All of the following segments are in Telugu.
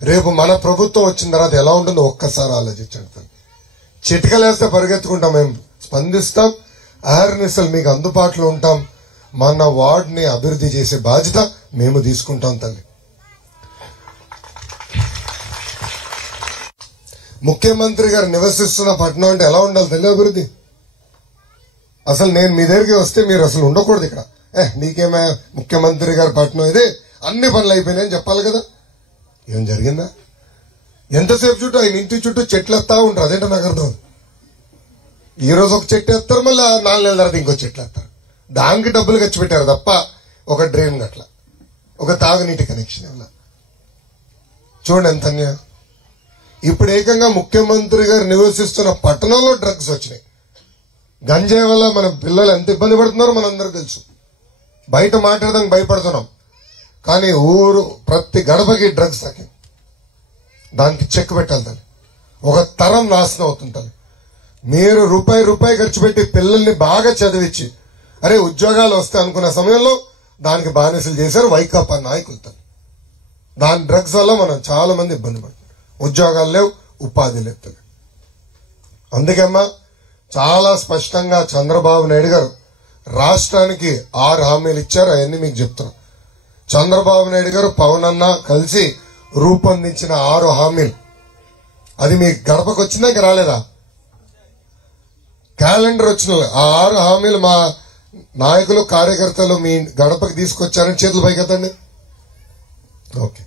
రేపు మన ప్రభుత్వం వచ్చిన తర్వాత ఎలా ఉంటుందో ఒక్కసారి ఆలోచించండి. చిటికలేస్తే పరిగెత్తుకుంటాం, మేము స్పందిస్తాం, అవేర్నెస్లు మీకు అందుబాటులో ఉంటాం. మన వార్డుని అభివృద్ధి చేసే బాధ్యత మేము తీసుకుంటాం తల్లి. ముఖ్యమంత్రి గారు నివసిస్తున్న పట్టణం అంటే ఎలా ఉండాలి తల్లి అభివృద్ధి? అసలు నేను మీ దగ్గరికి వస్తే మీరు అసలు ఉండకూడదు ఇక్కడ. నీకేమే ముఖ్యమంత్రి గారి పట్టణం ఇదే, అన్ని పనులు అయిపోయినాయని చెప్పాలి కదా. ఏం జరిగిందా? ఎంతసేపు చుట్టూ ఆయన ఇంటి చుట్టూ చెట్లు ఎత్తా ఉంటారు. అదేంటో నాకు అర్థం. ఈ రోజు ఒక చెట్టు ఎత్తారు, మళ్ళీ 4 నెలల తర్వాత ఇంకో చెట్లు ఎత్తారు. దానికి డబ్బులు ఖర్చు పెట్టారు తప్ప ఒక డ్రైన్ గట్ల, ఒక తాగునీటి కనెక్షన్ ఇవ్వాలి. చూడండి ఎంత అన్యాయం. ఇప్పుడు ఏకంగా ముఖ్యమంత్రి గారు నివసిస్తున్న పట్టణంలో డ్రగ్స్ వచ్చినాయి. గంజాయి వల్ల మన పిల్లలు ఎంత ఇబ్బంది పడుతున్నారో మనందరూ తెలుసు. బయట మాట్లాడడానికి భయపడుతున్నాం, కానీ ఊరు ప్రతి గడపకి డ్రగ్స్ తగ్గింది. దానికి చెక్ పెట్టాలి తల్లి. ఒక తరం నాశనం అవుతుంటారు. మీరు రూపాయి ఖర్చు పెట్టి పిల్లల్ని బాగా చదివించి అరే ఉద్యోగాలు వస్తాయి అనుకున్న సమయంలో దానికి బానిసలు చేశారు వైకాపా నాయకులు తల్లి. దాని డ్రగ్స్ వల్ల మనం చాలా మంది ఇబ్బంది పడుతున్నాం. ఉద్యోగాలు లేవు, ఉపాధి లేదు. అందుకేమ్మా చాలా స్పష్టంగా చంద్రబాబు నాయుడు గారు రాష్ట్రానికి 6 హామీలు ఇచ్చారు. అవన్నీ మీకు చెప్తున్నా. చంద్రబాబు నాయుడు గారు పవన్ అన్న కలిసి రూపొందించిన 6 హామీలు. అది మీ గడపకు వచ్చిందా ఇంకా రాలేదా? క్యాలెండర్ వచ్చిన ఆ 6 హామీలు మా నాయకులు కార్యకర్తలు మీ గడపకి తీసుకొచ్చారని చేతులు పైకెత్తండి. ఓకే,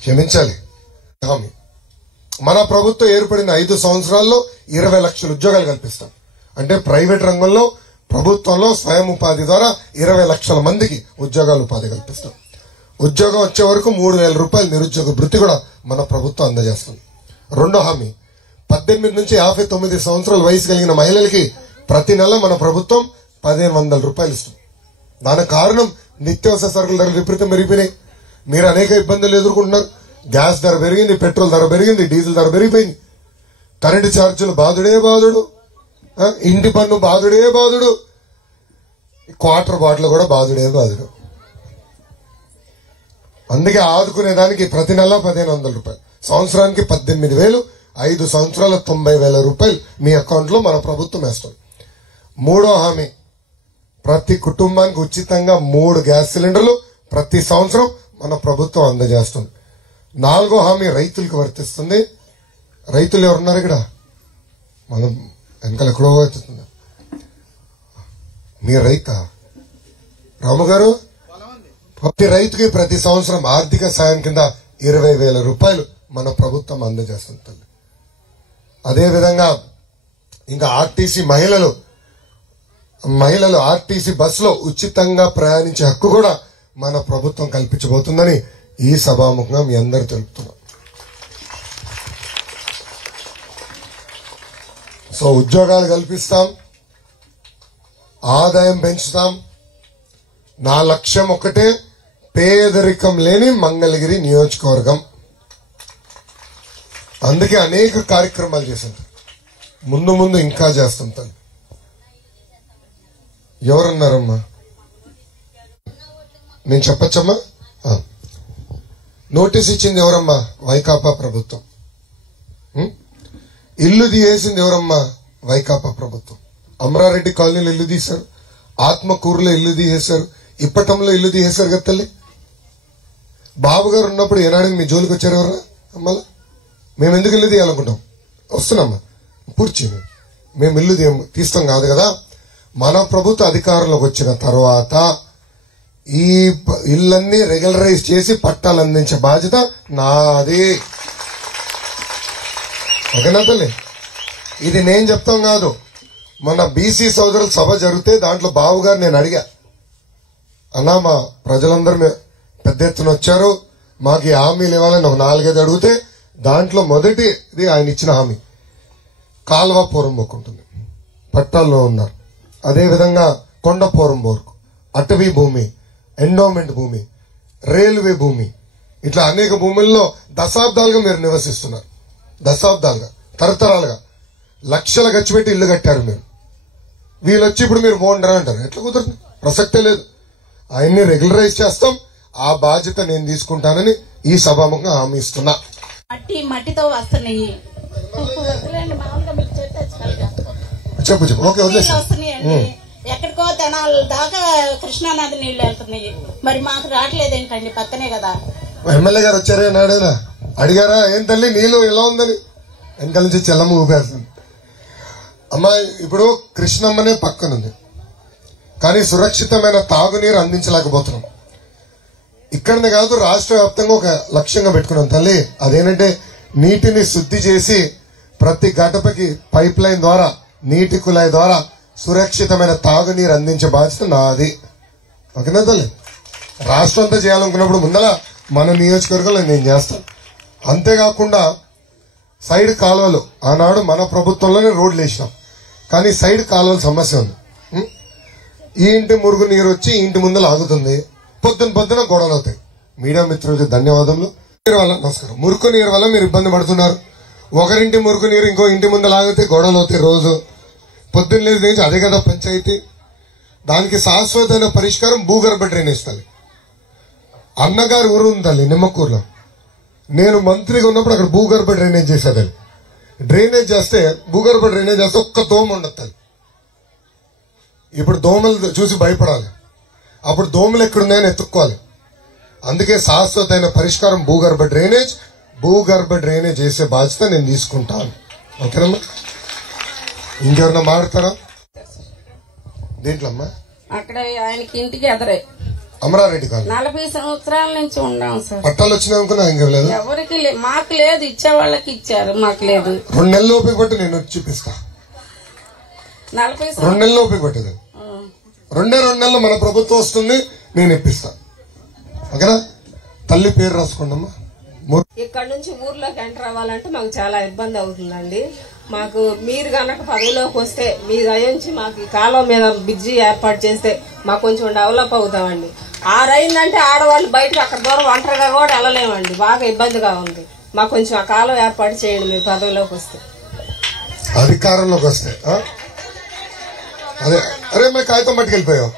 క్షమించాలి. హామీ మన ప్రభుత్వం ఏర్పడిన 5 సంవత్సరాల్లో 20 లక్షల ఉద్యోగాలు కల్పిస్తాం. అంటే ప్రైవేట్ రంగంలో, ప్రభుత్వంలో స్వయం ఉపాధి ద్వారా 20 లక్షల మందికి ఉద్యోగాలు ఉపాధి కల్పిస్తాం. ఉద్యోగం వచ్చే వరకు 3,000 రూపాయలు నిరుద్యోగ భృతి కూడా మన ప్రభుత్వం అందజేస్తుంది. రెండో హామీ 18 నుంచి 59 సంవత్సరాల వయసు కలిగిన మహిళలకి ప్రతి నెల మన ప్రభుత్వం 1,500 రూపాయలు ఇస్తుంది. దానికి కారణం నిత్యావసర సరుకుల ధరలు విపరీతం పెరిగిపోయినాయి. మీరు అనేక ఇబ్బందులు ఎదుర్కొంటున్నారు. గ్యాస్ ధర పెరిగింది, పెట్రోల్ ధర పెరిగింది, డీజిల్ ధర పెరిగిపోయింది, కరెంటు ఛార్జీలు బాధుడే బాధుడు, ఇంటి పన్ను బాధుడే బాధుడు, క్వార్టర్ బాటిల్ కూడా బాధుడే బాధుడు. అందుకే ఆదుకునేదానికి ప్రతి నెల 1,500 రూపాయలు, సంవత్సరానికి 18,000, 5 సంవత్సరాల 90,000 రూపాయలు మీ అకౌంట్ లో మన ప్రభుత్వం వేస్తుంది. మూడో హామీ ప్రతి కుటుంబానికి ఉచితంగా 3 గ్యాస్ సిలిండర్లు ప్రతి సంవత్సరం మన ప్రభుత్వం అందజేస్తుంది. 4వ హామీ రైతులకు వర్తిస్తుంది. రైతులు ఎవరున్నారు ఇక్కడ? మనం వెనకాల ఎక్కడో అవుతుంది. మీ రైతా రాము గారు? ప్రతి రైతుకి ప్రతి సంవత్సరం ఆర్థిక సాయం కింద 20,000 రూపాయలు మన ప్రభుత్వం అందజేస్తుంది. అదేవిధంగా ఇంకా ఆర్టీసీ మహిళలు ఆర్టీసీ బస్సులో ఉచితంగా ప్రయాణించే హక్కు కూడా మన ప్రభుత్వం కల్పించబోతుందని ఈ సభాముఖంగా మీ అందరూ తెలుపుతున్నాం. సో ఉద్యోగాలు కల్పిస్తాం, ఆదాయం పెంచుతాం. నా లక్ష్యం ఒకటే, పేదరికం లేని మంగళగిరి నియోజకవర్గం. అందుకే అనేక కార్యక్రమాలు చేశాం. ముందు ఇంకా చేస్తాం. తల్లి ఎవరన్నారమ్మా? నేను చెప్పచ్చమ్మా? నోటీస్ ఇచ్చింది ఎవరమ్మా? వైకాపా ప్రభుత్వం. ఇల్లు తీసేసింది ఎవరమ్మా? వైకాపా ప్రభుత్వం. అమరారెడ్డి కాలనీలో ఇల్లు తీశారు, ఆత్మకూరులో ఇల్లు తీసేశారు, ఇప్పటంలో ఇల్లు తీసేశారు కదా తల్లి. బాబు గారు ఉన్నప్పుడు ఏనాడు మీ జోలికి వచ్చారు ఎవరా? అమ్మలా మేము ఎందుకు ఇల్లు తీయాలనుకుంటాం? వస్తున్నామ్మా పూర్తి. మేము ఇల్లు తీస్తాం కాదు కదా. మన ప్రభుత్వ అధికారంలోకి వచ్చిన తర్వాత ఈ ఇళ్ళన్నీ రెగ్యులరైజ్ చేసి పట్టాలు అందించే బాధ్యత నాది. ఓకేనా తల్లి? ఇది నేను చెప్తాం కాదు. మన బీసీ సోదరుల సభ జరిగితే దాంట్లో బాబు గారు నేను అడిగా, అన్నా మా ప్రజలందరూ పెద్ద ఎత్తున వచ్చారు, మాకు ఈ హామీలు ఇవ్వాలని ఒక 4-5 అడిగితే దాంట్లో మొదటిది ఆయన ఇచ్చిన హామీ కాల్వ పోరంబోకు ఉంటుంది, పట్టాల్లో ఉన్నారు. అదేవిధంగా కొండ పోరంబోకు, అటవీ భూమి, ఎండోమెంట్ భూమి, రైల్వే భూమి, ఇట్లా అనేక భూముల్లో దశాబ్దాలుగా మీరు నివసిస్తున్నారు. దశాబ్దాలుగా, తరతరాలుగా లక్షలు ఖర్చు పెట్టి ఇల్లు కట్టారు మీరు. వీళ్ళు వచ్చి ఇప్పుడు మీరు బాగుండరా అంటారు. ఎట్లా కుదరదు, ప్రసక్తే లేదు. ఆయన్ని రెగ్యులరైజ్ చేస్తాం. ఆ బాధ్యత నేను తీసుకుంటానని ఈ సభాముఖంగా హామీ ఇస్తున్నా. మట్టితో వస్తున్నాయి. చెప్పు చెప్పు. ఓకే, వస్తున్నాయండి. ఎక్కడికో తెనాల దాకా కృష్ణానది నీళ్లు వెళ్తున్నాయి. మరి మాకు రావట్లేదు ఏంటండి? పక్కనే కదా. ఎమ్మెల్యే గారు వచ్చారే నాడేనా అడిగారా ఏం తల్లి నీళ్ళు ఎలా ఉందని? వెనకాల నుంచి చెల్లమ్మ ఊపేస్తుంది. అమ్మాయి ఇప్పుడు కృష్ణమ్మనే పక్కనుంది, కానీ సురక్షితమైన తాగునీరు అందించలేకపోతున్నాం. ఇక్కడనే కాదు, రాష్ట్ర వ్యాప్తంగా ఒక లక్ష్యంగా పెట్టుకున్నాం తల్లి. అదేంటంటే నీటిని శుద్ధి చేసి ప్రతి గడపకి పైప్ లైన్ ద్వారా, నీటి కుళాయి ద్వారా సురక్షితమైన తాగునీరు అందించే బాధ్యత నాది. ఓకేనా తల్లి? రాష్ట్రం అంతా చేయాలనుకున్నప్పుడు ముందల మన నియోజకవర్గంలో నేను చేస్తాను. అంతేకాకుండా సైడ్ కాలువలు ఆనాడు మన ప్రభుత్వంలోనే రోడ్లు వేసినాం, కానీ సైడ్ కాలువల సమస్య ఉంది. ఈ ఇంటి మురుగు నీరు వచ్చి ఇంటి ముందర ఆగుతుంది, పొద్దున గొడవలు అవుతాయి. మీడియా మిత్రులకి ధన్యవాదములు. నమస్కారం. మురుకు నీరు వల్ల మీరు ఇబ్బంది పడుతున్నారు. ఒకరింటి మురుకు నీరు ఇంకో ఇంటి ముందర ఆగితే గొడవలు అవుతాయి. రోజు పొద్దున్న లేదు అదే కదా పంచాయతీ. దానికి శాశ్వతమైన పరిష్కారం భూగర్భ డ్రైనేజ్ తల్లి. అన్నగారి ఊరు ఉంది తల్లి నిమ్మకూరులో. నేను మంత్రిగా ఉన్నప్పుడు అక్కడ భూగర్భ డ్రైనేజ్ చేసేదాన్ని. డ్రైనేజ్ చేస్తే భూగర్భ డ్రైనేజ్ చేస్తే ఒక్క దోమ ఉండదు తల్లి. ఇప్పుడు దోమలు చూసి భయపడాలి, అప్పుడు దోమలు ఎక్కడున్నాయని ఎత్తుక్కోవాలి. అందుకే శాశ్వతమైన పరిష్కారం భూగర్భ డ్రైనేజ్ చేసే బాధ్యత నేను తీసుకుంటాను. ఓకేనమ్మా? ఇంకెవరన్నా మాట్లాడతారా దీంట్లో? అమ్మా అక్కడ ఆయనకి ఇంటికి ఎదరే అమరారెడ్డి కాదు, 40 సంవత్సరాల నుంచి ఉన్నాం సార్. పట్టాలు వచ్చినాయి అనుకున్నా. ఇంకా లేదు, ఎవరికి మాకు లేదు. ఇచ్చే వాళ్ళకి ఇచ్చారు, మాకు లేదు. 2 నెలల ఓపిక పట్టి నేను వచ్చి చూపిస్తా. 2 నెలల ఓపిక పట్టేది. 2 నెలలు మన ప్రభుత్వం వస్తుంది, నేను ఇప్పిస్తా. ఓకేనా? తల్లి పేరు రాసుకోండమ్మా. ఇక్కడ నుంచి ఊర్లోకి ఎంటర్ అవ్వాలంటే మాకు చాలా ఇబ్బంది అవుతుందండి. మాకు మీరు గనక పదవిలోకి వస్తే మీ దయించి మాకు ఈ కాలువ మీద బ్రిడ్జి ఏర్పాటు చేస్తే మాకు కొంచెం డెవలప్ అవుతామండి. ఆరైందంటే ఆడవాళ్ళు బయటకు అక్కడ దూరం ఒంటరిగా కూడా వెళ్ళలేమండి. బాగా ఇబ్బందిగా ఉంది. మాకు కొంచెం ఆ కాలువ ఏర్పాటు చేయండి మీరు పదవిలోకి వస్తే. అధికారంలోకి వస్తే అరే మరి కాగితం పట్టుకెళ్ళిపోయావు.